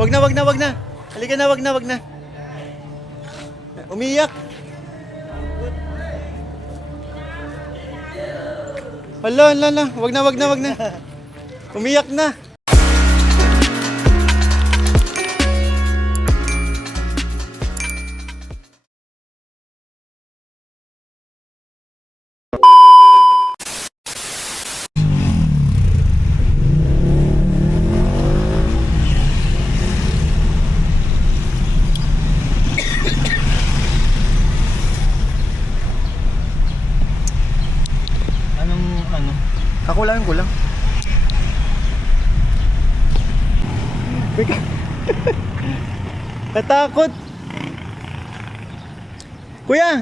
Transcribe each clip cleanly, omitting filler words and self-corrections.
Wag na, wag na, wag na. Halika na, wag na, wag na. Umiyak. Hala, hala, hala. Wag na, wag na, wag na. Umiyak na. Kulang, kulang. Natakot. Kuya.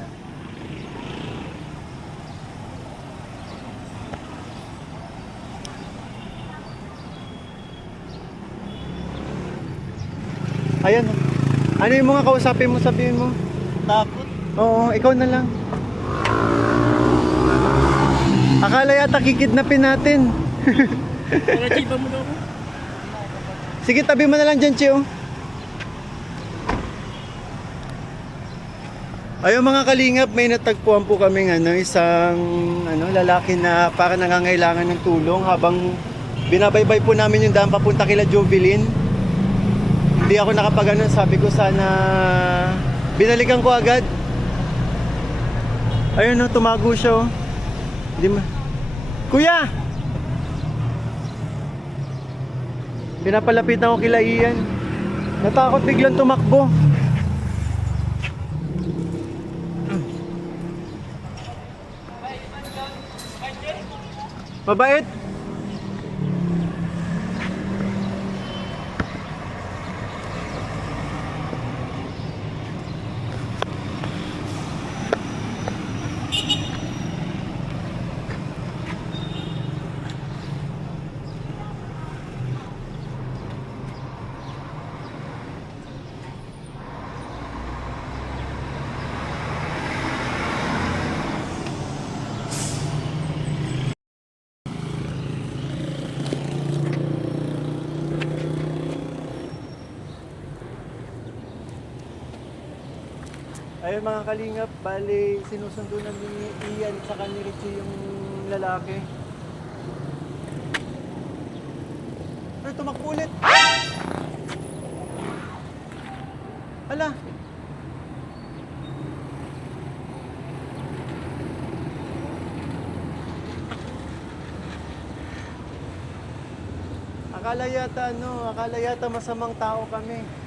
Ayan. Ano yung mga kausapin mo, sabihin mo? Takot. Oo, ikaw na lang. Akala yata kikidnapin natin. Nag-chiba mo daw. Sige, tabi mo na lang dyan, Chio. Ayun mga kalingap, may natagpuan po kami isang lalaki na para nangangailangan ng tulong habang binabaybay po namin yung daan papunta kila Jovelyn. Hindi ako sabi ko sana binalikan ko agad. Ayun tumago siya. Hindi ma... Kuya! Pinapalapitan ko kila Ian. Natakot biglang tumakbo. Mabait. Ayun mga kalingap, bali sinusundo namin ni Ian sa ni Richie yung lalaki. Ay, tumakbo ulit! Hala! Akala yata masamang tao kami.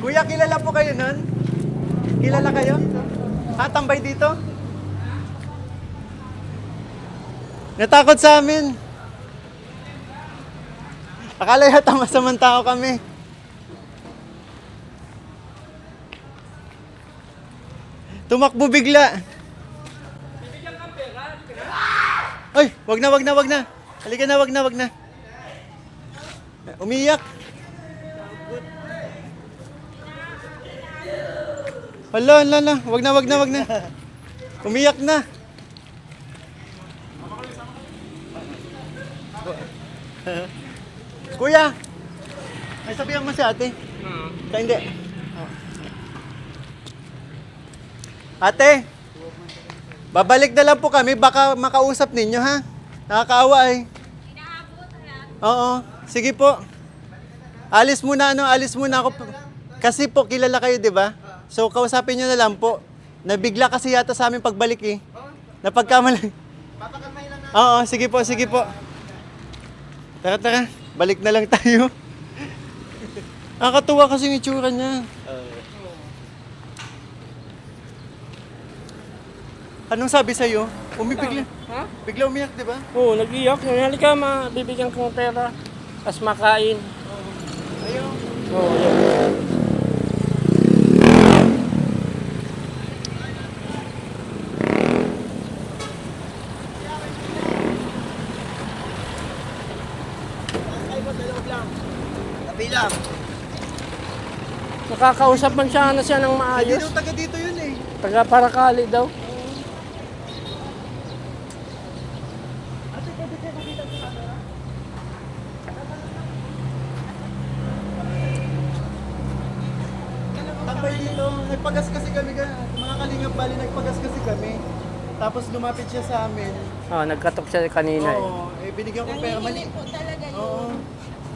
Kuya, kilala po kayo nun? Kilala kayo? Tambay dito? Natakot sa amin. Akala yata masamang tao kami. Tumakbo bigla. Ay, wag na, wag na, wag na. Halika na, wag na, wag na. Umiyak. Hala, hala, hala. Wag na, wag na, wag na. Umiyak na. Kuya, ay sabihan mo si ate. Hindi. Ate, babalik na lang po kami. Baka makausap ninyo, ha? Nakakaawa eh. Oo, sige po. Alis muna ako. Kasi po, kilala kayo, di ba? So, kausapin nyo na lang po. Nabigla kasi yata sa amin pagbalik eh. Napagkamali. Papakamay lang na. Oo, sige po, sige po. Tara, tara. Balik na lang tayo. Nakakatuwa kasi yung itsura niya. Anong sabi sa'yo? Umibigla. Ha? Bigla umiyak, di ba? Oo, nag-iyak. Halika, bibigyan ko ng pera. Tapos makain. Ayun. Oo, yan. Tabi lang. Nakakausap man siya na siya ng Hindi maayos. daw taga dito yun eh. Taga Paracali daw. Tambay dito. Nagpagas kasi kami. Mga kalingap bali, nagpagas kasi kami. Tapos lumapit siya sa amin. Oh, nagkatok siya kanina eh. Oo. Eh, binigyan ko pera. Mali. Nanginginig po talaga yun. Oo.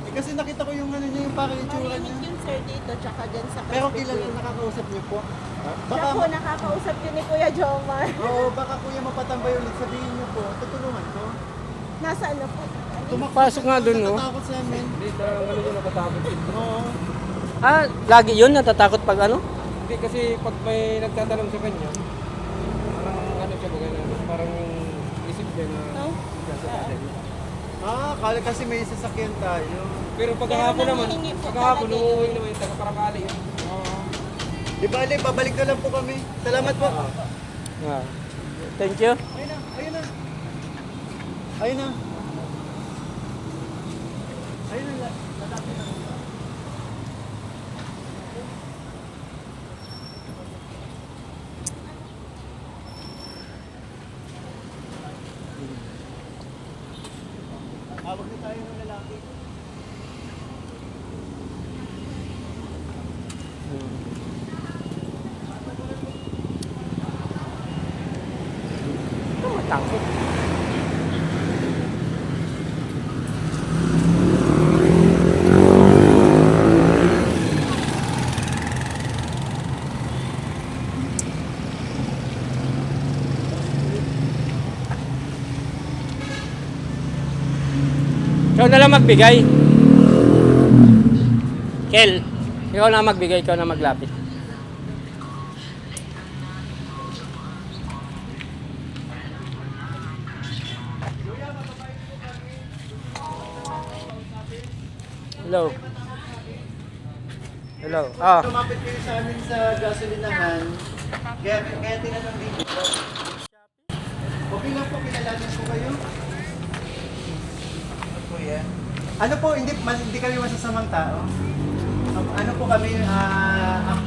Eh, kasi nakita ko yung ano niya, yung parang itsura niya. Marinig yun sir dito, tsaka dyan sa Pero Crispy kilala Queen. nakakausap niyo po. Siya po, nakakausap yun ni Kuya Jomar. Oo, baka kuya mapatambay ulit. Sabihin niyo po, tutulungan ko. Nasa ano po? Pasok nga dun, no? Natatakot sa amin. Hindi, talagang ano yun, natatakot yun. Oo. Ah, lagi yun natatakot pag ano? Hindi kasi pag may nagtatanong sa kanya, parang ano siya ba ganun, parang isip niya na No? sasakyan. Kala kasi may sasakyan tayo. Pero pagkahapon naman, nangihingi po pagkahapon talaga umuwi naman yung taga-Paracali yun. Di bale, babalik na lang po kami. Salamat po. Ah. Thank you. Ayun na, ayun na. Ayun na. Ayun na. Lalapit na. Hawag na tayo ng lalaki. Ito matakot. Ikaw na lang magbigay. Kel, ikaw na magbigay, ikaw na maglapit. Hello. Hello. Ah, Lumapit kayo sa amin sa gasolinahan. Kaya tinanong dito. Okay lang po, kinalanan ko kayo. Kuya. Ano po, hindi kami masasamang tao. Ano po kami,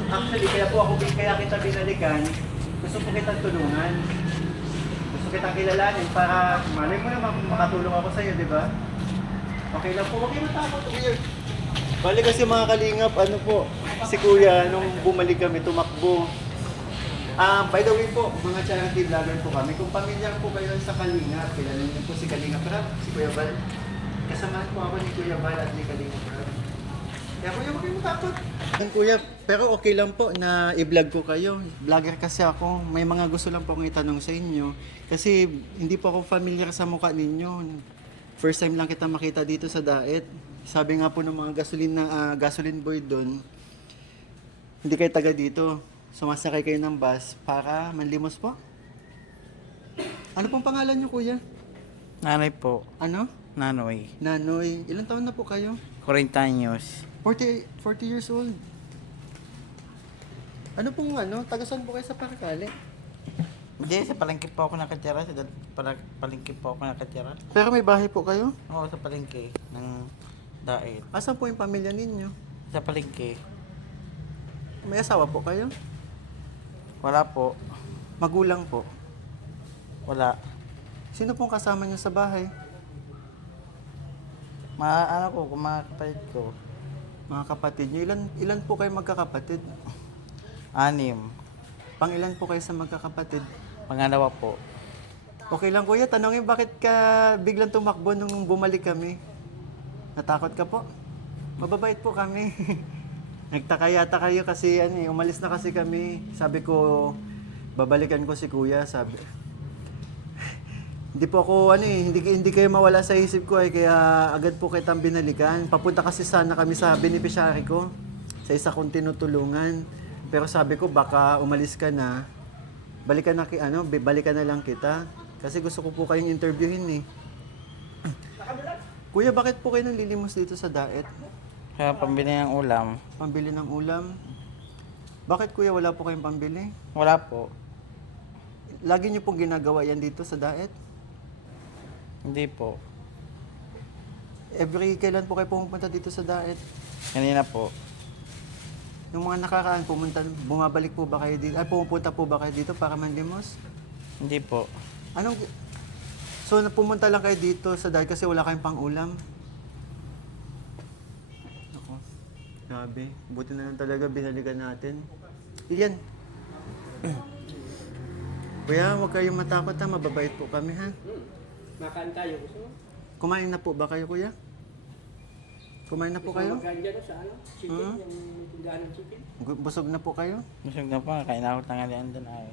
actually, kaya kita binalikan. Gusto po kitang tulungan. Gusto kitang kilalanin para malay mo naman kung makatulong ako sa iyo, di ba? Okay lang po, huwag kayo matakot, kuya. Bali kasi mga kalingap, ano po, si kuya, nung bumalik kami, tumakbo. By the way po, mga charity vlogger po kami. Kung pamilyar po kayo sa Kalingap, kilala niyo po si Kalingap Rap, si Kuya Val. Kasamahan po ako ni Kuya Val at ni Kalingap Rap. Kaya kuya, huwag kayong matakot. Kuya, pero okay lang po na i-vlog ko kayo. Vlogger kasi ako. May mga gusto lang po akong itanong sa inyo. Kasi hindi po ako familiar sa mukha ninyo. First time lang kita makita dito sa Daet. Sabi nga po ng mga gasoline boy doon, hindi kayo taga dito. Sumasakay kayo ng bus para manlimos po. Ano pong pangalan niyo, kuya? Nanay po, Ano? Nanoy. Nanoy. Ilan taon na po kayo? 40 anyos. 40 years old. Ano pong tagasan po kayo sa Paracali? Hindi, sa palengke po ako nakatira. Palengke po ako nakatira. Pero may bahay po kayo? Oo, sa palengke ng Daet. Asan po yung pamilya ninyo? Sa palengke. May asawa po kayo? Wala po. Magulang po? Wala. Sino pong kasama niyo sa bahay? Mga kapatid ko. Mga kapatid niyo. Ilan po kayo magkakapatid? 6. Pang ilan po kayo sa magkakapatid? Pangalawa po. Okay lang kuya, tanongin bakit ka biglang tumakbo nung bumalik kami? Natakot ka po? Mababait po kami. Nagtaka yata kayo kasi umalis na kasi kami. Sabi ko, babalikan ko si kuya, sabi. Hindi po ako, hindi kayo mawala sa isip ko kaya agad po kitang binalikan. Papunta kasi sana kami sa beneficiary ko, sa isa kong tinutulungan. Pero sabi ko, baka umalis ka na, balikan na lang kita. Kasi gusto ko po kayong interviewin eh. Kuya, bakit po kayo nanlilimos dito sa Daet? Kaya pambili ng ulam. Pambili ng ulam? Bakit kuya, wala po kayong pambili? Wala po. Lagi niyo pong ginagawa yan dito sa Daet? Hindi po. Kailan po kayo pumunta dito sa Daet? Kanina po. Yung mga nakaraan, bumabalik po ba kayo dito? Pumupunta po ba kayo dito para manlimos? Hindi po. So, pumunta lang kayo dito sa Daet kasi wala kayong pang-ulam? Ako, grabe. Buti na lang talaga binalikan natin. Iyan. Kuya, huwag kayong matakot ha. Mababait po kami ha. Makain tayo. Gusto mo? Kumain na po ba kayo, kuya? Kumain na po kayo? Makain dyan sa ano? Chicken? Yung tindahan ng chicken? Busog na po kayo? Busog na po. Kain ako tanghalian doon ay.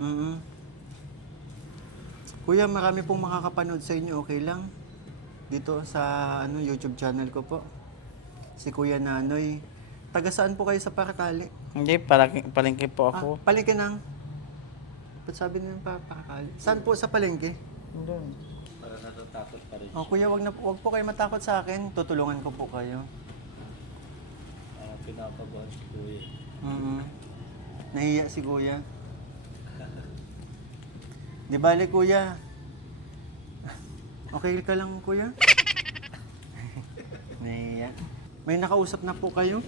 Kuya, marami pong makakapanood sa inyo. Okay lang? Dito sa YouTube channel ko po. Si Kuya Nanoy. Taga saan po kayo sa Paracali? Hindi, palengke po ako. Palengke nang. Ba't sabi niyo Paracali? Saan po sa palengke? Doon. Para natatakot pa rin. Kuya, wag po kayo matakot sa akin. Tutulungan ko po kayo. Pinapabahan si Kuya. Nahiya si Kuya. Di bale, Kuya. Okay ka lang, Kuya? Nahiya. May nakausap na po kayo?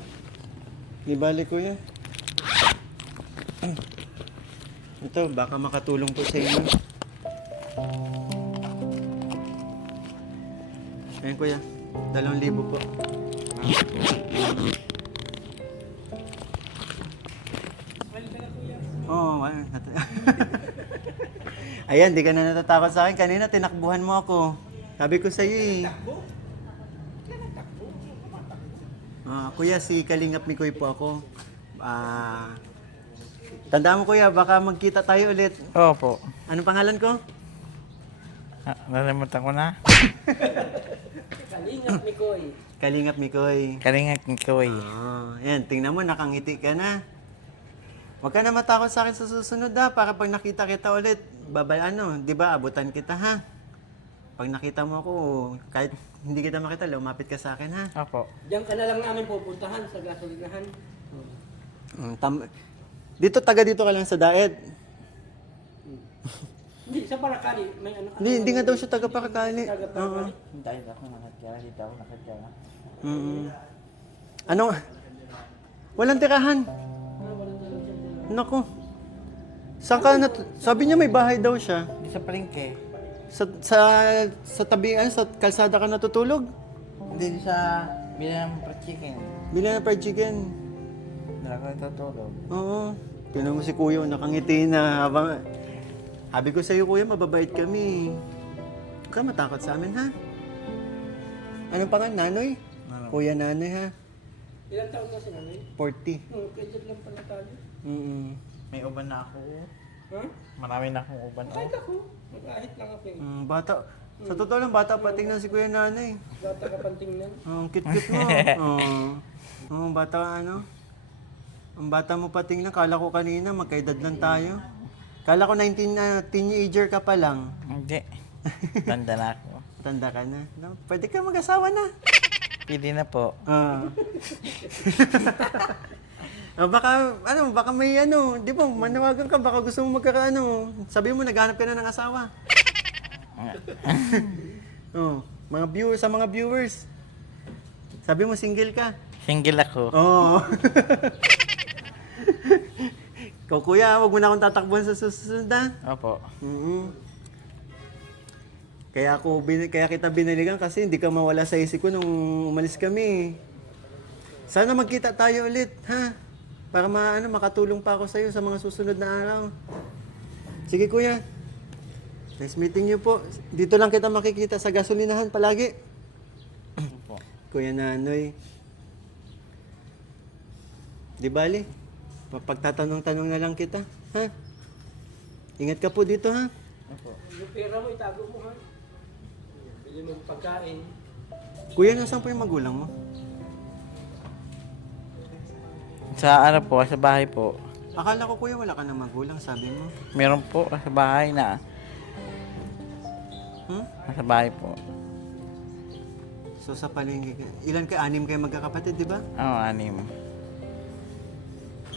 Di bale, Kuya. Ito, baka makatulong po sa inyo. Ayan, Kuya. 2,000 po. Oo, ayan, di ka na natatakot sa akin. Kanina, tinakbuhan mo ako. Sabi ko sa'yo eh. Kuya, si Kalingap Mikoy po ako. Tandaan mo kuya, baka magkita tayo ulit. Oo po. Anong pangalan ko? Nalimutan ko na. Kalingap, Mikoy. Kalingap Mikoy. Kalingap Mikoy. Yan, tingnan mo, nakangiti ka na. Huwag ka na matakot sa akin sa susunod ha, para pag nakita kita ulit, di ba, abutan kita ha. Pag nakita mo ako, kahit hindi kita makita, lumapit ka sa akin ha. Opo. Diyan ka na lang namin pupuntahan sa gasolinahan. Dito ka lang sa Daet. Hindi, sa Paracali. May ano. Hindi nga daw siya taga Paracali. Taga Paracali. Dahil ako nakatira, dito ako nakatira. Ano? Walang tirahan. Nako. Saan ka sabi niya may bahay daw siya. Di sa palengke. Sa tabian, sa kalsada ka natutulog? Hindi sa bilang fried chicken. Bili na fried chicken. Dala ko natutulog. Oo. Tingnan mo si Kuya, nakangiti na habang... Sabi ko sa'yo, Kuya, mababait kami. Huwag ka matakot sa amin, ha? Anong pangalan? Nanoy? Nanoy. Kuya Nanoy, ha? Ilang taon na si Nanay? 40. Kaya lang pala tayo. May uban na ako. Ha? Marami na akong uban. Kahit ako. Mag-ahit lang ako eh. Bata. Sa totoo lang, bata pa tingnan si Kuya Nanoy. Bata ka pantingnan. Ang cute-cute mo. Oo, bata ano. Ang bata mo pa tingnan. Kala ko kanina, magkaedad lang tayo. Kala ko 19 na teenager ka pa lang. Hindi. Tanda na ako. Tanda ka na. Pwede ka mag-asawa na. Pwede na po. Baka may di ba, manawagan ka, baka gusto mo sabi mo, naghanap ka na ng asawa. Mga viewers. Sabi mo, single ka. Single ako. Oo. Ikaw, kuya, wag mo na akong tatakbuhan sa susunod, ha? Opo. Kaya kita binalikan kasi hindi ka mawala sa isip ko nung umalis kami. Sana magkita tayo ulit, ha? Para makatulong pa ako sa iyo sa mga susunod na araw. Sige, kuya. Nice meeting you po. Dito lang kita makikita sa gasolinahan palagi. Opo. Kuya Nanoy. Di bali? Pagtatanong-tanong na lang kita, ha? Ingat ka po dito ha. Opo. Yung pera mo, itago mo ha. Bili mo ng pagkain. Kuya, nasaan po yung magulang mo? Sa ano po, sa bahay po. Akala ko kuya wala ka ng magulang, sabi mo. Meron po sa bahay na. Sa bahay po. So sa palengke, ilan ka? 6 kayo magkakapatid, di ba? Oo, 6.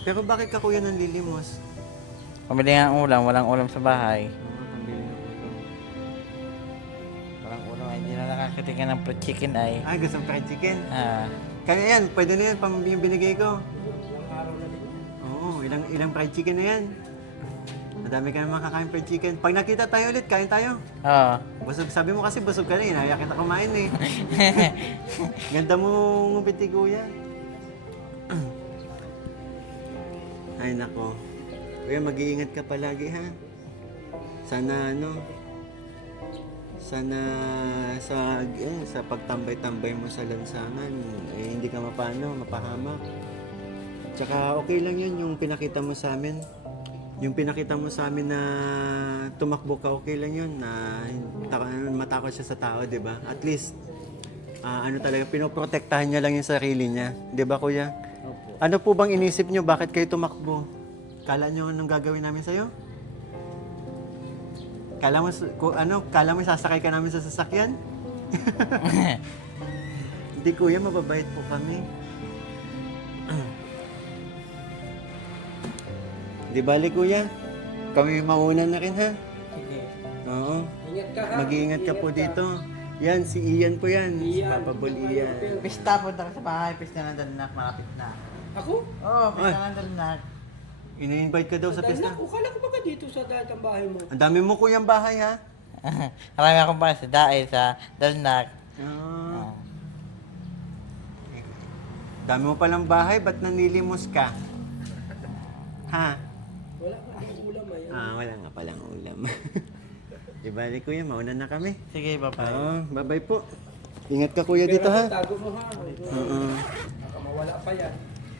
Pero bakit ka kuya nanlilimos? Pamili nga ng ulam, walang ulam sa bahay. Walang ulam, ay hindi na nakakatikin ng fried chicken ay. Ay, gusto fried chicken. Kaya yan, pwede na yan, yung binigay ko. Oo, ilang fried chicken na yan. Madami ka naman kakain fried chicken. Pag nakita tayo ulit, kain tayo. Oo. Busog, sabi mo kasi busog ka na eh, nahaya kita kumain eh. Ganda mo ngupit kuya. Ay nako. Kuya, mag-iingat ka palagi ha. Sana sa pagtambay-tambay mo sa lansangan, eh, hindi ka mapahamak. Tsaka okay lang yun yung pinakita mo sa amin. Yung pinakita mo sa amin na tumakbo ka, okay lang yun. Na matakot siya sa tao, di ba? At least, talaga, pinoprotektahan niya lang yung sarili niya. Di ba, kuya? Opo. Ano po bang inisip niyo? Bakit kayo tumakbo? Kala niyo anong gagawin namin sa'yo? Kala mo sasakay ka namin sa sasakyan? Hindi, kuya, mababait po kami. Di bali, kuya. Kami mauna na rin, ha? Sige. Oo. Ingat ka ha. Mag-iingat ka po dito. Yan, si Ian po yan. Si Ian. Papa Bol Ian. Pista, punta ka sa bahay, pista ng Dalnak, malapit na. Ako? Oo, pista ng Dalnak. Ini-invite ka daw sa Dahil pista. ako, kala ko ba ka dito sa datang bahay mo? Ang dami mo, kuyang bahay, ha? Marami akong bahay sa Dae, sa Dalnak. Ah. Dami mo palang bahay, ba't nanilimos ka? Ha? Wala ka ng ulam ay. Wala nga palang ulam. Di bali, kuya, mauna na kami. Sige, bye-bye. Oo, bye-bye po. Ingat ka, kuya, dito, ha? Tago mo ha. Oo. Baka mawala pa yan.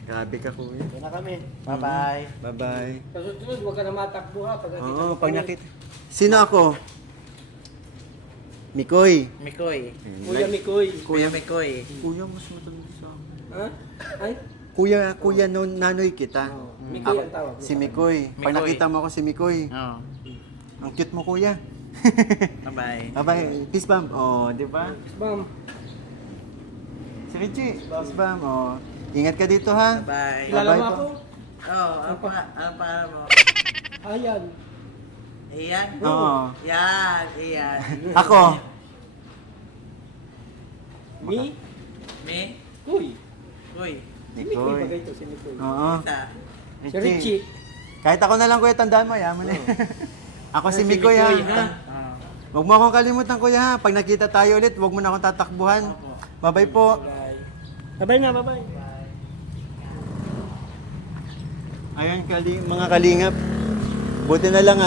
Grabe ka, kuya. Doon na kami. Bye-bye. Bye-bye. Sa susunod, huwag ka na matakbo ha. Pag Oo, pag nakita. Sino ako? Mikoy. Mikoy. Kuya Mikoy. Kuya Mikoy. Kuya, mas matanda sa akin. Ha? Ay? Kuya, nanoy kita. Mikoy ang tawag. Si Mikoy. Pag Mikoy. nakita mo ako si Mikoy, Oo. ang cute mo, kuya. Bye-bye. Bye-bye. Peace bomb. Oh, di ba? Ma'am. Si Richie. Peace bomb. Oh. Ingat ka dito, ha? Bye. Kilala mo Bye-bye ako? Oo, ano pa mo? Ayan. Iyan? Oo. Yan, iyan. Ako. Mi? Me? Kuy. Kuy. Si Mikoy Mikoy. bagay ito, si Mikoy. Oo. Isa. Si Richie. Kahit ako na lang, kuya, tandaan mo, yaman eh. Ako si Mikoy, ha? Oo. Huwag mo akong kalimutan, kuya, ha? Pag nakita tayo ulit, huwag mo na akong tatakbuhan. Bye-bye po. Bye. Bye-bye na, bye-bye. Ayun, mga kalingap. Buti na lang,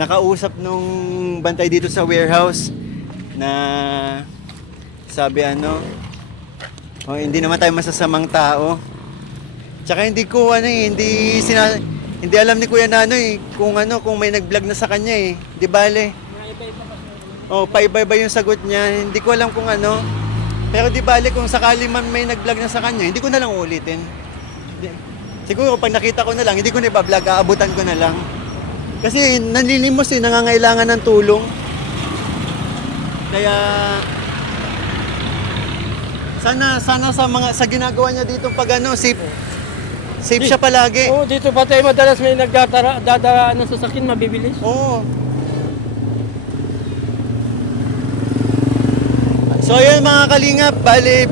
nakausap nung bantay dito sa warehouse na sabi hindi naman tayo masasamang tao. Tsaka hindi alam ni Kuya Nanoy kung may nag-vlog na sa kanya eh. Di bale. Paiba-iba yung sagot niya. Hindi ko alam kung ano. Pero di bale kung sakali man may nag-vlog na sa kanya, hindi ko na lang ulitin. Siguro pag nakita ko na lang, hindi ko na iba-vlog, aabutan ko na lang. Kasi nanlilimos nangangailangan ng tulong. Kaya sana sa ginagawa niya dito pag safe siya palagi. Oo, dito pa tayo madalas may nagdadara ng sasakyan, mabibilis. Oo. So yun mga kalingap, bali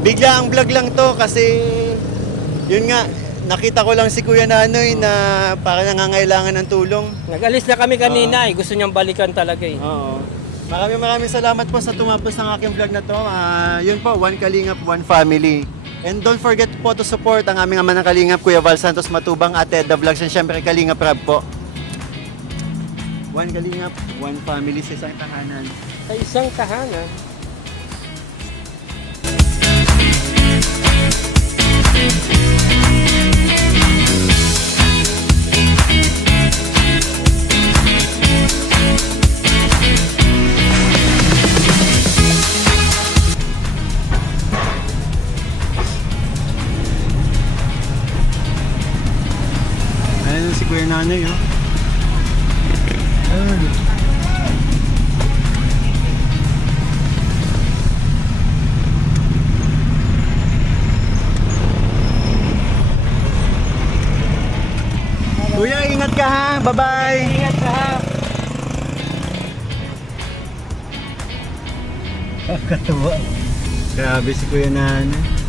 bigla ang vlog lang to kasi yun nga, nakita ko lang si Kuya Nanoy na parang nangangailangan ng tulong. Nag-alis na kami kanina gusto niyang balikan talaga eh. Oo. Maraming salamat po sa tumapos ng aking vlog na to. Yun po, One Kalingap, One Family. And don't forget po to support ang aming ama ng Kalingap, Kuya Val Santos Matubang, Ate Edda Vlogs, and syempre Kalingap Rab po. One Kalingap, One Family sa isang tahanan. Sa isang tahanan. Ayan si Kuya Nanay, oh. Ayan. Kuya, ingat ka ha. Bye-bye. Ingat ka ha. Katuwa. Grabe si Kuya Nanay.